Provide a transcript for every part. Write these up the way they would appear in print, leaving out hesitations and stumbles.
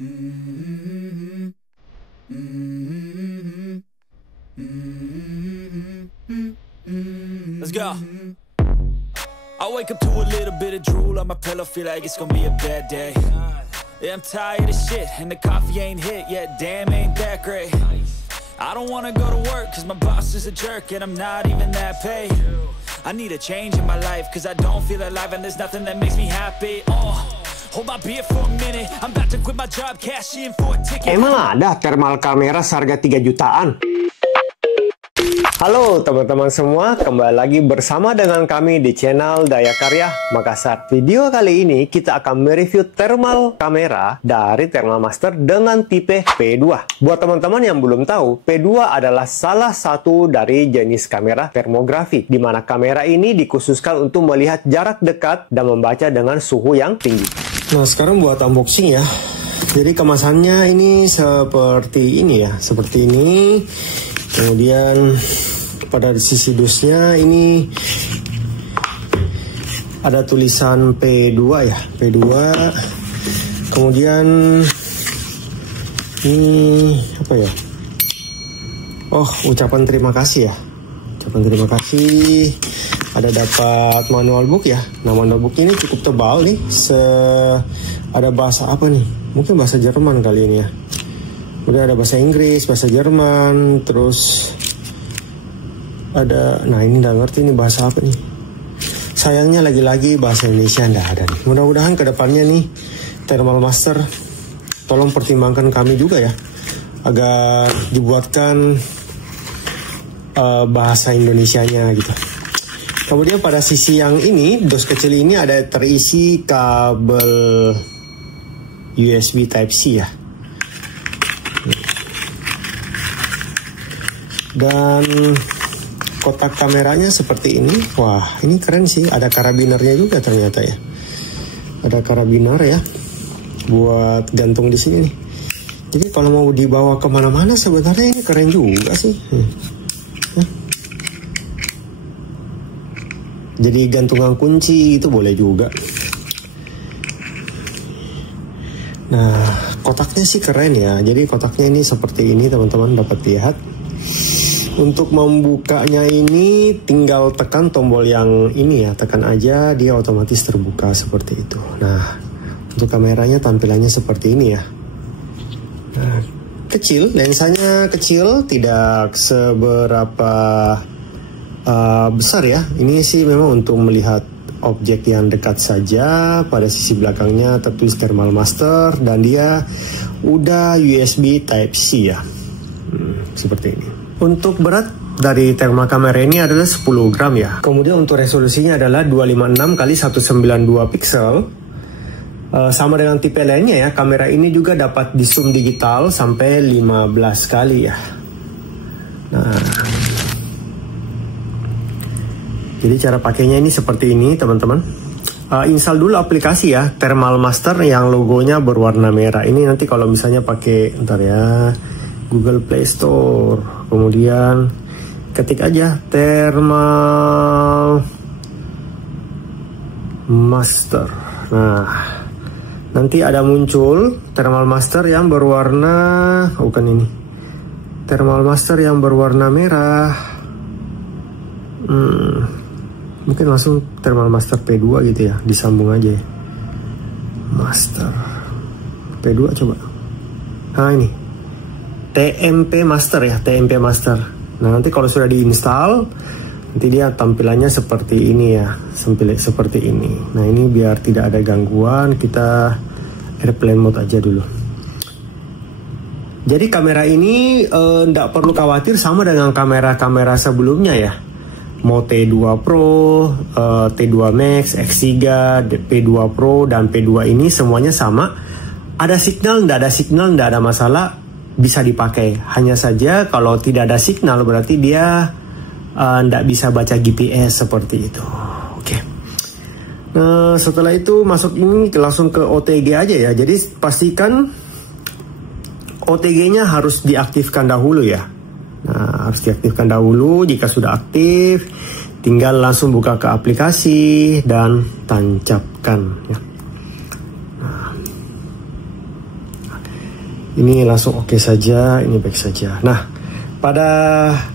Let's go. I wake up to a little bit of drool on my pillow, feel like it's gonna be a bad day. Yeah, I'm tired of shit, and the coffee ain't hit yet, damn, ain't that great. I don't wanna go to work, cause my boss is a jerk, and I'm not even that paid. I need a change in my life, cause I don't feel alive, and there's nothing that makes me happy. Hold my beer for a minute, I'm about to quit my job, cash in for a ticket. Emang ada thermal kamera seharga 3 jutaan? Halo teman-teman semua, kembali lagi bersama dengan kami di channel Daya Karya Makassar. Video kali ini kita akan mereview thermal kamera dari Thermal Master dengan tipe P2. Buat teman-teman yang belum tahu, P2 adalah salah satu dari jenis kamera termografi, di mana kamera ini dikhususkan untuk melihat jarak dekat dan membaca dengan suhu yang tinggi. Nah, sekarang buat unboxing ya. Jadi kemasannya ini seperti ini ya, seperti ini. Kemudian pada sisi dusnya ini ada tulisan P2 ya, P2. Kemudian ini apa ya? Oh, ucapan terima kasih ya. Ucapan terima kasih. Ada dapat manual book ya. Nah, manual book ini cukup tebal nih. Ada bahasa apa nih? Mungkin bahasa Jerman kali ini ya. Udah ada bahasa Inggris, bahasa Jerman, terus ada, nah ini nggak ngerti ini bahasa apa nih. Sayangnya lagi-lagi bahasa Indonesia nggak ada nih. Mudah-mudahan kedepannya nih Thermal Master tolong pertimbangkan kami juga ya, agar dibuatkan bahasa Indonesianya gitu. Kemudian pada sisi yang ini, dos kecil ini ada terisi kabel USB Type-C ya. Dan kotak kameranya seperti ini. Wah, ini keren sih. Ada karabinernya juga ternyata ya. Ada karabiner ya, buat gantung di sini nih. Jadi kalau mau dibawa kemana-mana sebenarnya ini keren juga sih. Jadi gantungan kunci itu boleh juga. Nah, kotaknya sih keren ya. Jadi kotaknya ini seperti ini teman-teman, dapat lihat. Untuk membukanya ini tinggal tekan tombol yang ini ya, tekan aja dia otomatis terbuka seperti itu. Nah, untuk kameranya tampilannya seperti ini ya. Nah, kecil, lensanya kecil, tidak seberapa besar ya. Ini sih memang untuk melihat objek yang dekat saja. Pada sisi belakangnya tertulis Thermal Master dan dia udah USB Type-C ya. Seperti ini. Untuk berat dari thermal kamera ini adalah 10 gram ya. Kemudian untuk resolusinya adalah 256 x 192 pixel. Sama dengan tipe lainnya ya, kamera ini juga dapat di zoom digital sampai 15 kali ya. Nah, jadi cara pakainya ini seperti ini teman-teman. Install dulu aplikasi ya, Thermal Master yang logonya berwarna merah. Ini nanti kalau misalnya pakai, ntar ya, Google Play Store, kemudian ketik aja Thermal Master. Nah, nanti ada muncul Thermal Master yang berwarna, bukan ini, Thermal Master yang berwarna merah. Mungkin langsung Thermal Master P2 gitu ya, disambung aja ya. Master P2 coba. Nah ini TMP Master ya, TMP Master. Nah, nanti kalau sudah diinstal, nanti dia tampilannya seperti ini ya, seperti ini. Nah, ini biar tidak ada gangguan, kita airplane mode aja dulu. Jadi kamera ini tidak perlu khawatir sama dengan kamera-kamera sebelumnya ya. Mau T2 Pro, T2 Max, X3, P2 Pro, dan P2 ini semuanya sama. Ada signal, tidak ada signal, tidak ada masalah, bisa dipakai. Hanya saja kalau tidak ada signal berarti dia tidak bisa baca GPS seperti itu. Oke. Nah, setelah itu masuk ini langsung ke OTG aja ya. Jadi pastikan OTG-nya harus diaktifkan dahulu ya. Nah, harus diaktifkan dahulu. Jika sudah aktif, tinggal langsung buka ke aplikasi dan tancapkan ya. Ini langsung oke saja, ini baik saja. Nah, pada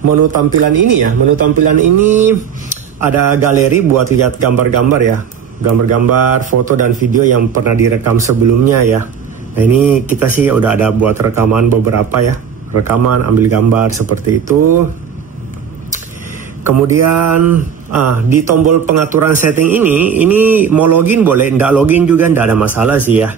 menu tampilan ini ya, menu tampilan ini ada galeri buat lihat gambar-gambar ya. Gambar-gambar, foto dan video yang pernah direkam sebelumnya ya. Nah, ini kita sih udah ada buat rekaman beberapa ya. Rekaman, ambil gambar seperti itu. Kemudian di tombol pengaturan setting ini mau login boleh, nggak login juga nggak ada masalah sih ya.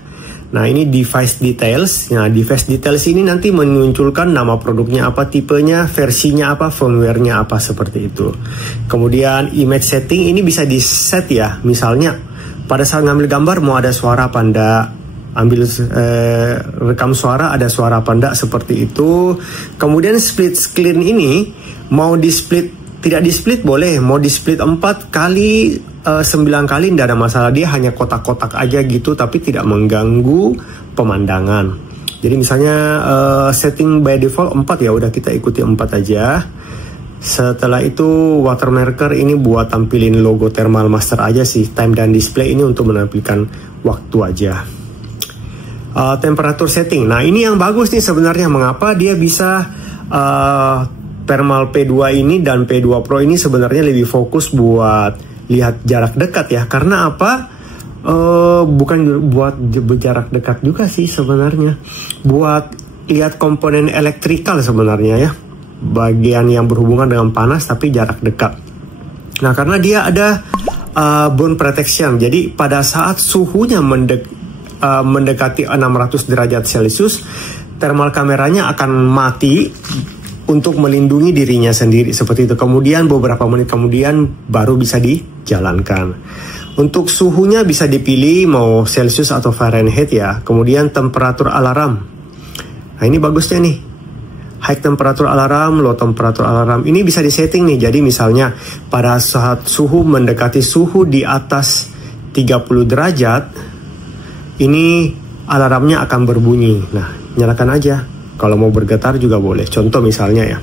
Nah, ini device details. Nah, device details ini nanti menunjukkan nama produknya apa, tipenya, versinya apa, firmware-nya apa, seperti itu. Kemudian image setting ini bisa di set ya. Misalnya pada saat ngambil gambar mau ada suara apa enggak, ambil rekam suara ada suara apa enggak, seperti itu. Kemudian split screen ini mau di split, tidak di split boleh, mau di split 4 kali 9 kali tidak ada masalah, dia hanya kotak-kotak aja gitu, tapi tidak mengganggu pemandangan. Jadi misalnya setting by default 4 ya udah kita ikuti 4 aja. Setelah itu watermarker ini buat tampilin logo Thermal Master aja sih, time dan display ini untuk menampilkan waktu aja. Temperatur setting, nah ini yang bagus nih sebenarnya, mengapa dia bisa Thermal P2 ini dan P2 Pro ini sebenarnya lebih fokus buat lihat jarak dekat ya. Karena apa? Bukan buat jarak dekat juga sih sebenarnya. Buat lihat komponen elektrikal sebenarnya ya. Bagian yang berhubungan dengan panas tapi jarak dekat. Nah, karena dia ada burn protection. Jadi pada saat suhunya mendekati 600 derajat Celcius, thermal kameranya akan mati untuk melindungi dirinya sendiri seperti itu. Kemudian beberapa menit kemudian baru bisa dijalankan. Untuk suhunya bisa dipilih mau Celsius atau Fahrenheit ya. Kemudian temperatur alarm. Nah, ini bagusnya nih. High temperatur alarm, low temperatur alarm. Ini bisa disetting nih. Jadi misalnya pada saat suhu mendekati suhu di atas 30 derajat, ini alarmnya akan berbunyi. Nah, nyalakan aja. Kalau mau bergetar juga boleh. Contoh misalnya ya.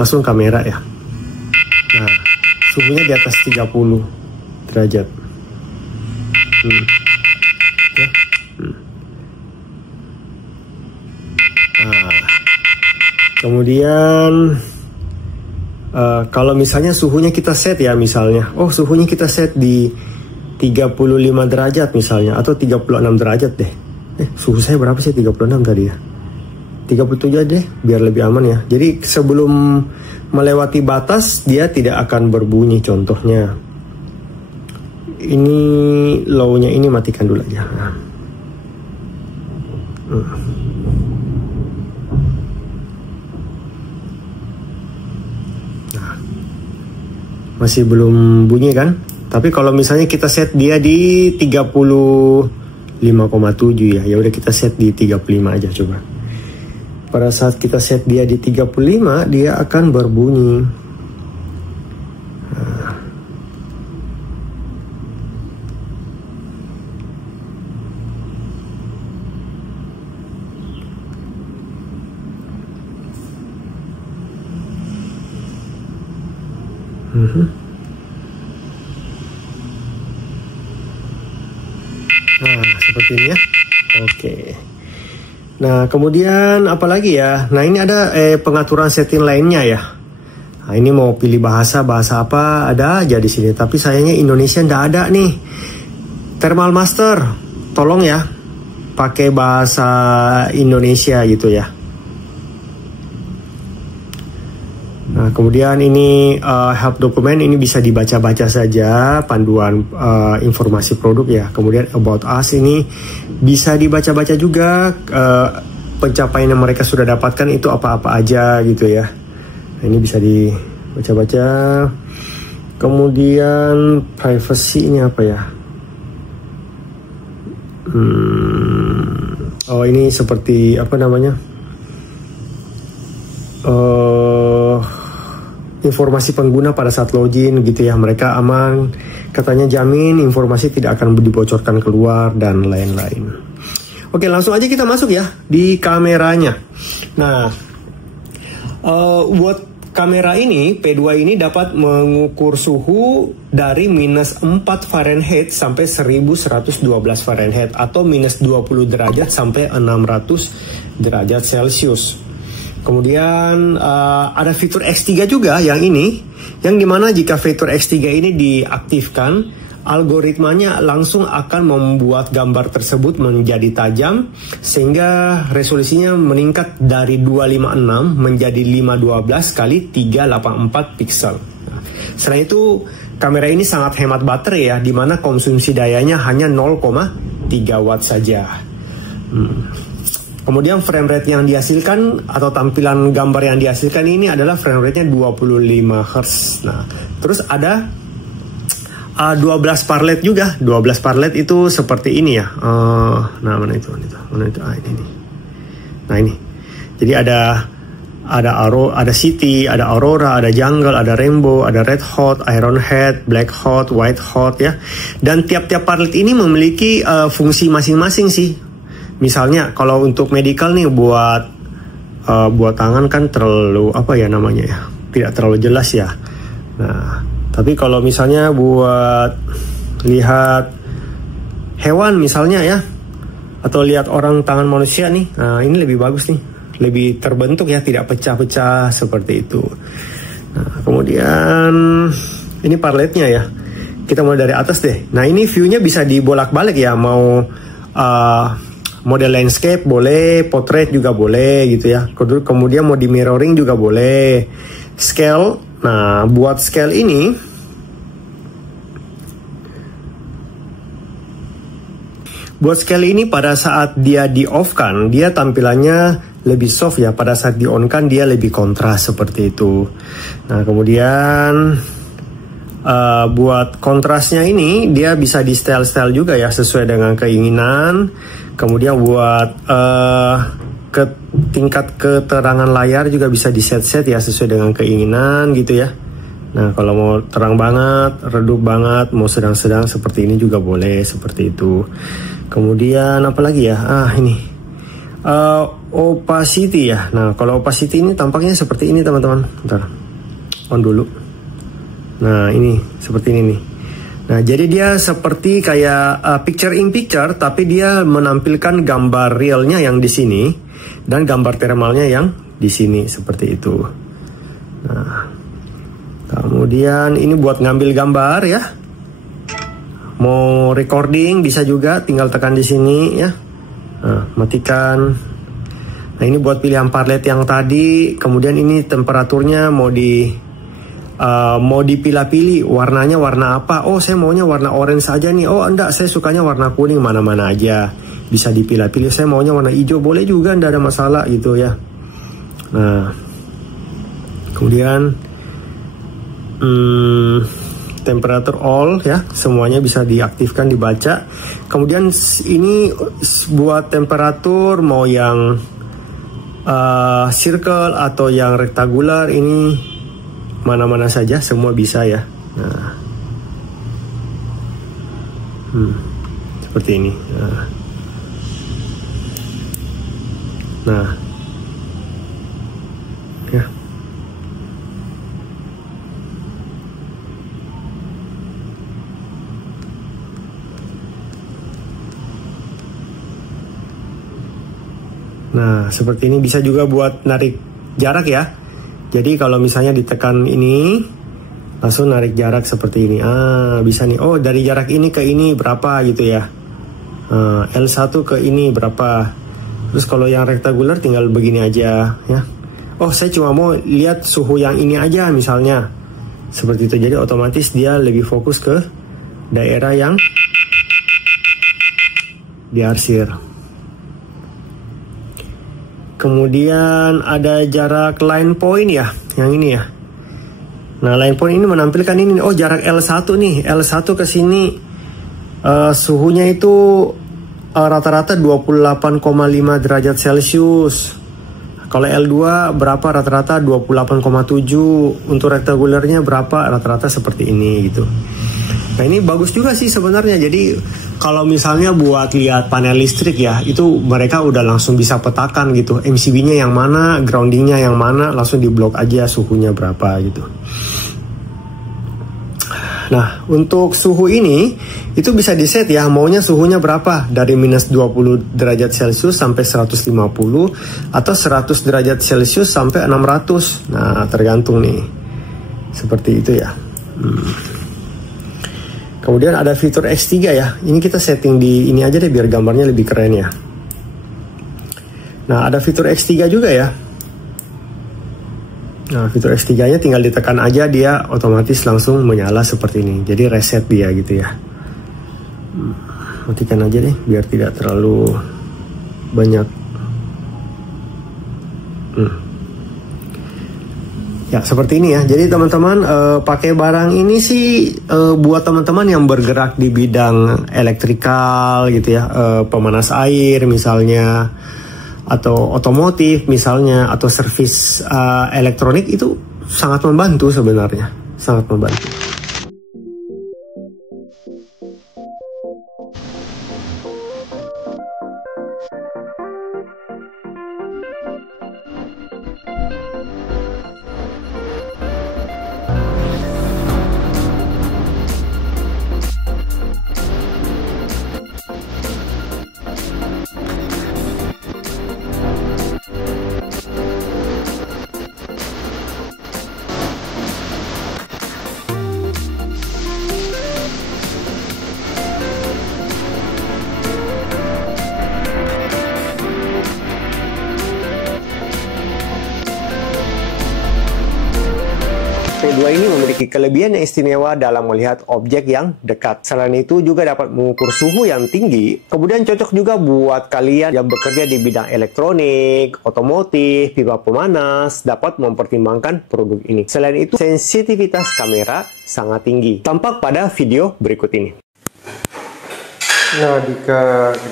Langsung kamera ya. Nah, suhunya di atas 30 derajat. Ya. Nah, kemudian kalau misalnya suhunya kita set ya, misalnya, suhunya kita set di 35 derajat misalnya, atau 36 derajat deh. Suhu saya berapa sih? 36 tadi ya. 37 deh, biar lebih aman ya. Jadi sebelum melewati batas, dia tidak akan berbunyi contohnya. Ini low-nya ini matikan dulu aja. Nah, masih belum bunyi kan? Tapi kalau misalnya kita set dia di 35,7 ya, ya udah kita set di 35 aja coba. Pada saat kita set dia di 35, dia akan berbunyi. Nah, seperti ini ya. Oke. Nah, kemudian apa lagi ya? Nah, ini ada pengaturan setting lainnya ya. Nah, ini mau pilih bahasa apa ada aja di sini. Tapi sayangnya Indonesia nggak ada nih. Thermal Master, tolong ya pakai bahasa Indonesia gitu ya. Nah, kemudian ini help dokumen ini bisa dibaca-baca saja, panduan informasi produk ya. Kemudian about us ini bisa dibaca-baca juga, pencapaian yang mereka sudah dapatkan itu apa-apa aja gitu ya. Nah, ini bisa dibaca-baca. Kemudian privacy ini apa ya? Ini seperti apa namanya? Informasi pengguna pada saat login gitu ya, mereka aman, katanya jamin informasi tidak akan dibocorkan keluar dan lain-lain. Oke, langsung aja kita masuk ya di kameranya. Nah, buat kamera ini, P2 ini dapat mengukur suhu dari minus 4 Fahrenheit sampai 1112 Fahrenheit atau minus 20 derajat sampai 600 derajat Celcius. Kemudian ada fitur X3 juga yang ini, yang dimana jika fitur X3 ini diaktifkan, algoritmanya langsung akan membuat gambar tersebut menjadi tajam sehingga resolusinya meningkat dari 256 menjadi 512 kali 384 pixel. Nah, selain itu kamera ini sangat hemat baterai ya, dimana konsumsi dayanya hanya 0,3 watt saja. Kemudian frame rate yang dihasilkan atau tampilan gambar yang dihasilkan ini adalah frame rate-nya 25 Hz. Nah, terus ada 12 parlet juga. 12 parlet itu seperti ini ya. Nah, mana itu? Ini. Nah, ini. Jadi ada City, ada Aurora, ada Jungle, ada Rainbow, ada Red Hot, Iron Head, Black Hot, White Hot ya. Dan tiap-tiap parlet ini memiliki fungsi masing-masing sih. Misalnya kalau untuk medical nih buat tangan kan terlalu tidak terlalu jelas ya. Nah, tapi kalau misalnya buat lihat hewan misalnya ya, atau lihat orang tangan manusia nih, nah ini lebih bagus nih, lebih terbentuk ya, tidak pecah-pecah seperti itu. Nah, kemudian ini parletnya ya, kita mulai dari atas deh. Nah ini view-nya bisa dibolak-balik ya, mau model landscape boleh, portrait juga boleh gitu ya. Kemudian mau di mirroring juga boleh. Scale, nah buat scale ini pada saat dia di off kan, dia tampilannya lebih soft ya. Pada saat di on kan dia lebih kontras seperti itu. Nah kemudian buat kontrasnya ini dia bisa di style juga ya, sesuai dengan keinginan. Kemudian buat ke tingkat keterangan layar juga bisa di set ya, sesuai dengan keinginan gitu ya. Nah kalau mau terang banget, redup banget, mau sedang-sedang seperti ini juga boleh seperti itu. Kemudian apa lagi ya? Ini opacity ya. Nah kalau opacity ini tampaknya seperti ini teman-teman. Bentar, on dulu. Nah ini seperti ini nih. Nah jadi dia seperti kayak picture in picture, tapi dia menampilkan gambar realnya yang di sini dan gambar thermalnya yang di sini seperti itu. Nah kemudian ini buat ngambil gambar ya. Mau recording bisa juga, tinggal tekan di sini ya. Nah, matikan. Nah ini buat pilihan parlet yang tadi. Kemudian ini temperaturnya mau dipilah-pilih warnanya warna apa. Oh saya maunya warna orange saja nih. Oh enggak, saya sukanya warna kuning, mana-mana aja. Bisa dipilah-pilih. Saya maunya warna hijau, boleh juga, enggak ada masalah gitu ya. Nah kemudian temperature all ya, semuanya bisa diaktifkan, dibaca. Kemudian ini buat temperatur mau yang circle atau yang rektangular, ini mana-mana saja semua bisa ya. Nah, seperti ini. Nah, ya. Nah, seperti ini bisa juga buat narik jarak ya. Jadi kalau misalnya ditekan ini, langsung narik jarak seperti ini. Bisa nih. Oh, dari jarak ini ke ini berapa gitu ya. L1 ke ini berapa. Terus kalau yang rektangular tinggal begini aja ya. Oh, saya cuma mau lihat suhu yang ini aja misalnya. Seperti itu. Jadi otomatis dia lebih fokus ke daerah yang diarsir. Kemudian ada jarak line point ya, yang ini ya. Nah line point ini menampilkan ini. Oh jarak L1 nih, L1 ke sini suhunya itu rata-rata 28,5 derajat Celcius. Kalau L2 berapa rata-rata 28,7. Untuk rektangularnya berapa rata-rata seperti ini gitu. Nah ini bagus juga sih sebenarnya. Jadi kalau misalnya buat lihat panel listrik ya, itu mereka udah langsung bisa petakan gitu. MCB-nya yang mana, grounding-nya yang mana, langsung diblok aja suhunya berapa gitu. Nah untuk suhu ini itu bisa di set ya, maunya suhunya berapa, dari minus 20 derajat Celcius sampai 150 atau 100 derajat Celcius sampai 600. Nah tergantung nih, seperti itu ya. Kemudian ada fitur X3 ya. Ini kita setting di ini aja deh biar gambarnya lebih keren ya. Nah, ada fitur X3 juga ya. Nah, fitur X3-nya tinggal ditekan aja, dia otomatis langsung menyala seperti ini. Jadi reset dia gitu ya. Matikan aja deh biar tidak terlalu banyak. Ya seperti ini ya. Jadi teman-teman pakai barang ini sih buat teman-teman yang bergerak di bidang elektrikal gitu ya, pemanas air misalnya, atau otomotif misalnya, atau servis elektronik, itu sangat membantu sebenarnya, sangat membantu. P2 ini memiliki kelebihan yang istimewa dalam melihat objek yang dekat. Selain itu juga dapat mengukur suhu yang tinggi. Kemudian cocok juga buat kalian yang bekerja di bidang elektronik, otomotif, pipa pemanas, dapat mempertimbangkan produk ini. Selain itu, sensitivitas kamera sangat tinggi. Tampak pada video berikut ini. Nah,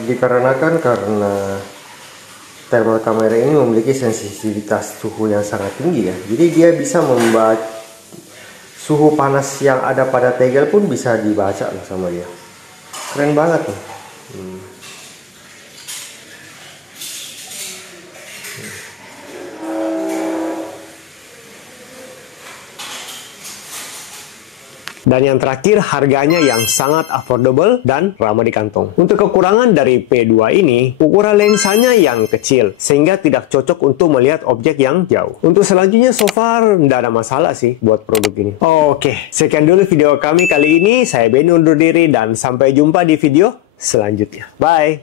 dikarenakan karena thermal kamera ini memiliki sensitivitas suhu yang sangat tinggi ya. Jadi dia bisa membaca suhu panas yang ada pada tegel pun bisa dibaca lah sama dia. Keren banget nih. Dan yang terakhir, harganya yang sangat affordable dan ramah di kantong. Untuk kekurangan dari P2 ini, ukuran lensanya yang kecil, sehingga tidak cocok untuk melihat objek yang jauh. Untuk selanjutnya, so far nggak ada masalah sih buat produk ini. Oke, sekian dulu video kami kali ini. Saya Benny undur diri dan sampai jumpa di video selanjutnya. Bye!